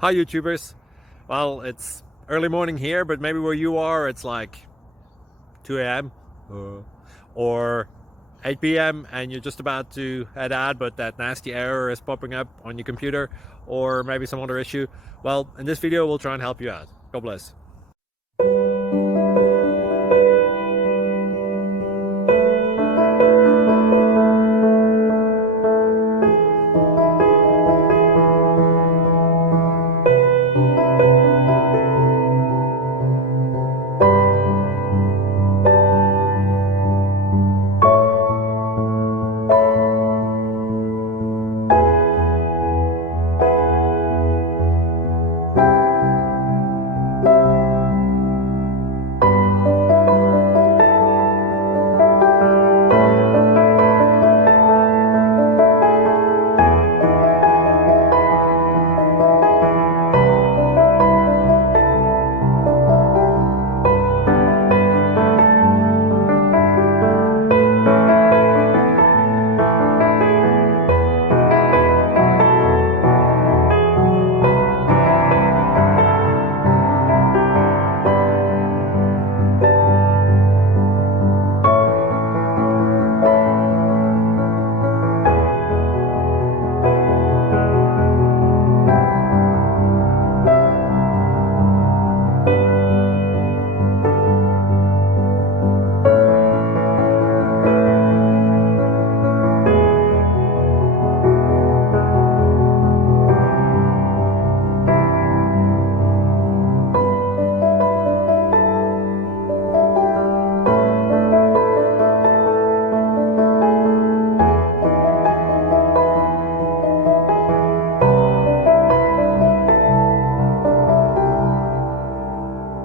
Hi YouTubers. Well, it's early morning here, but maybe where you are it's like 2 a.m. Or 8 p.m. and you're just about to head out, but that nasty error is popping up on your computer, or maybe some other issue. Well, in this video we'll try and help you out. God bless.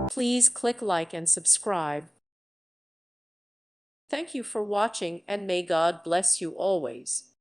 Please click like and subscribe. Thank you for watching, and may God bless you always.